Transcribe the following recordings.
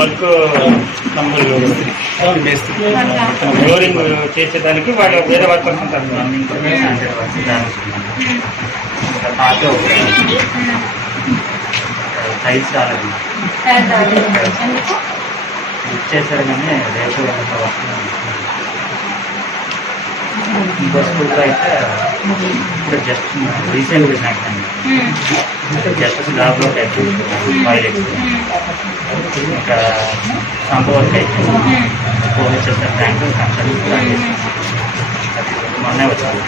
Work flooring చేసేదానికి వాళ్ళు వేరే వర్కర్స్ ఉంటారు. టైల్స్ రాలేదు ఇచ్చేసారు కానీ రేపు ఇంకో స్కూల్లో అయితే ఇప్పుడు జస్ట్ రీసెంట్ బిజినెస్ అండి. జస్ట్ స్లాబ్లో టైప్ ఫైల్ ఇంకా సంప వర్క్ అయితే వచ్చేసారు ట్యాంక్ కన్స్ట్రక్షన్ మొన్నే వచ్చారు.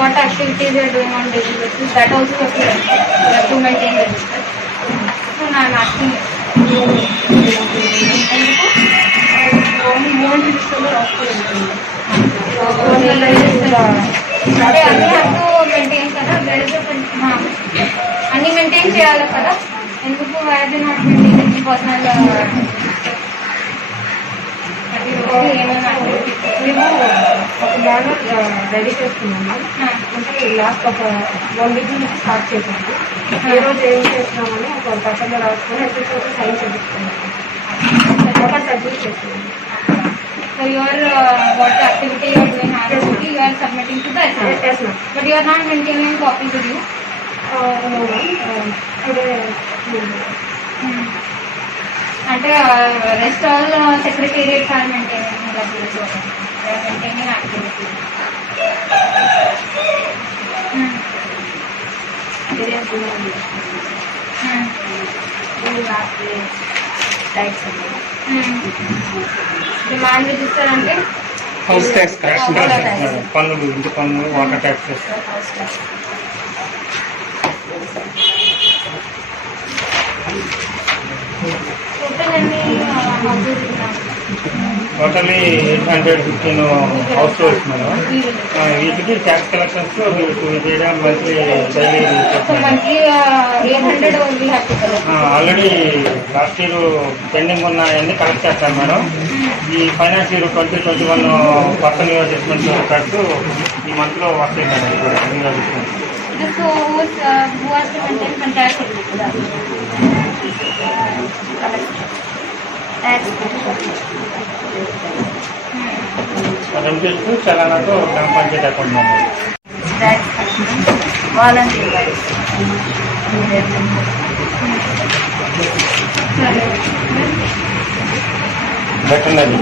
What activities you are doing on daily basis, that also you have to maintain register. So I am asking you. అంటే అన్నీ హ్యావ్ టు మెయింటైన్ కదా, అన్నీ మెయింటైన్ చేయాలి కదా. ఎందుకు అది నాట్ మెయింటైన్ పర్సనల్ మేము ఒక బ్యానర్ రెడీ చేస్తున్నాము. అంటే లాస్ట్ ఒక 1 వీక్ నుంచి స్టార్ట్ చేసాము. ఏ రోజు ఏం చేస్తున్నామని ఒక పక్కన రాసుకొని ఎప్పుడు సైన్ చేస్తున్నాము. సబ్మిట్ చేస్తున్నాము. So your what activity you are doing activity you are submitting to the SR. Yes ma'am. But you are not maintaining copy with you. No ma'am. Today అంటే rest all secretariat are maintaining maintaining activity. Demand register అంటే house tax పన్నులు, ఇంటి పన్నులు, water taxes. Totally 815 households madam. వీటికి tax collections చేయడం monthly already last year pending ఉన్నాయన్నీ collect చేస్తాను madam. ఈ ఫైనాన్స్ ఇయర్ 2021 పర్సనల్ అడ్జస్ట్మెంట్ కట్టు ఈ మంత్లో వస్తాయి మేడం. రంపిస్తూ చలానాతో గ్రామ panchayat account number veterinary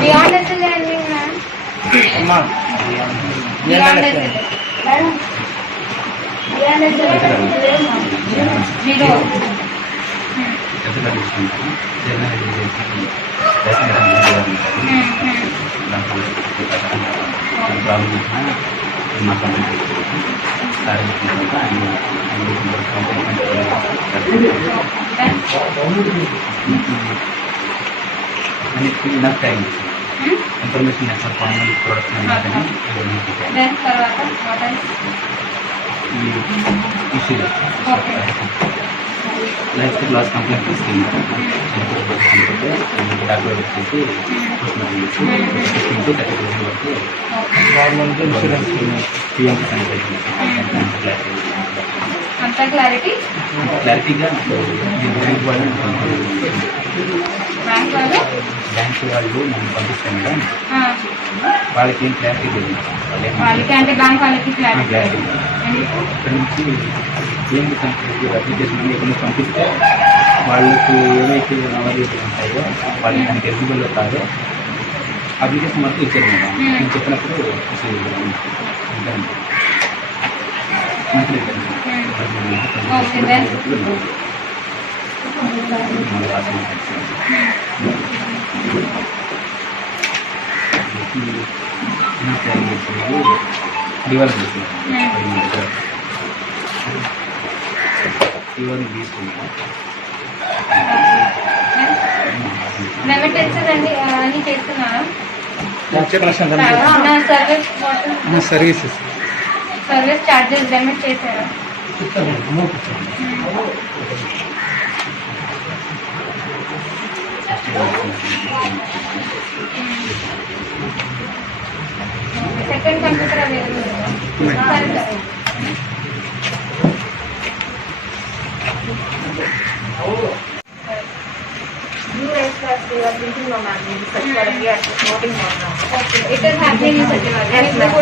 beyond SLA అమ్మా enough time information network formal production life loss complaint scheme document వచ్చేసి వరకు గవర్నమెంట్ ఇన్సూరెన్స్ పిఎం క్లారిటీగా బ్యాంక్ వాళ్ళు మనం పంపిస్తాం మేడం. వాళ్ళకి ఏం క్లారిటీ లేదు. క్లారిటీ ఇక్కడ నుంచి ఏంటి అప్లికేషన్ ఇక్కడ నుంచి పంపిస్తే వాళ్ళకు ఏవైతే నమోదు ఉంటాయో వాళ్ళకి దానికి ఎలిజిబుల్ కాదో అప్లికేషన్ మొత్తం ఇచ్చారు మేడం. నేను చెప్పినప్పుడు monthly divide services service charges డెమిట్ చేశారా? సెకండ్ కంప్యూటర్ అవైలబుల్ సరే You raised that we are thinking of managing such a yes, voting on now. Okay, it is happening in Sachivalaya. Yes, Yes, ma'am.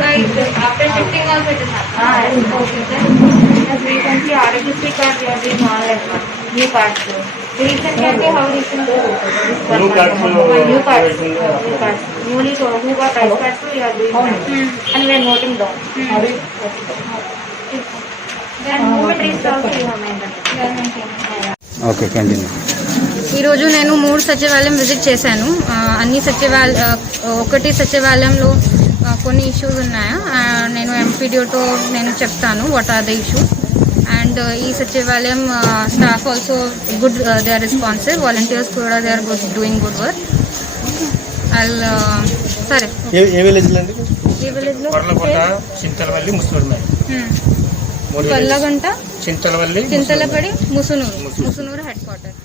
after shifting also it is happening. Okay, then. Yes, recently RHC card we are doing online one. New cards. Recently, how recent? New cards, New cards. New cards. Newly who got rice cards we are doing now. And we are noting down. Then Movement register also you have made that. Okay continue. ఈరోజు నేను 3 సచివాలయం విజిట్ చేశాను. అన్ని ఒకటి సచివాలయంలో కొన్ని ఇష్యూస్ ఉన్నాయా, నేను ఎంపీడీఓతో నేను చెప్తాను what are the issue. And ఈ Sachivalayam staff also good, they are responsive, volunteers కూడా they are doing good work. సరే ఏ విలేజ్లో అండి? ఈ విలేజ్లో కొర్లకోట, చింతలవల్లి, ముసునూరు. Kollagunta, Chintalavalli, Chintalapadi, Musunuru head quarter.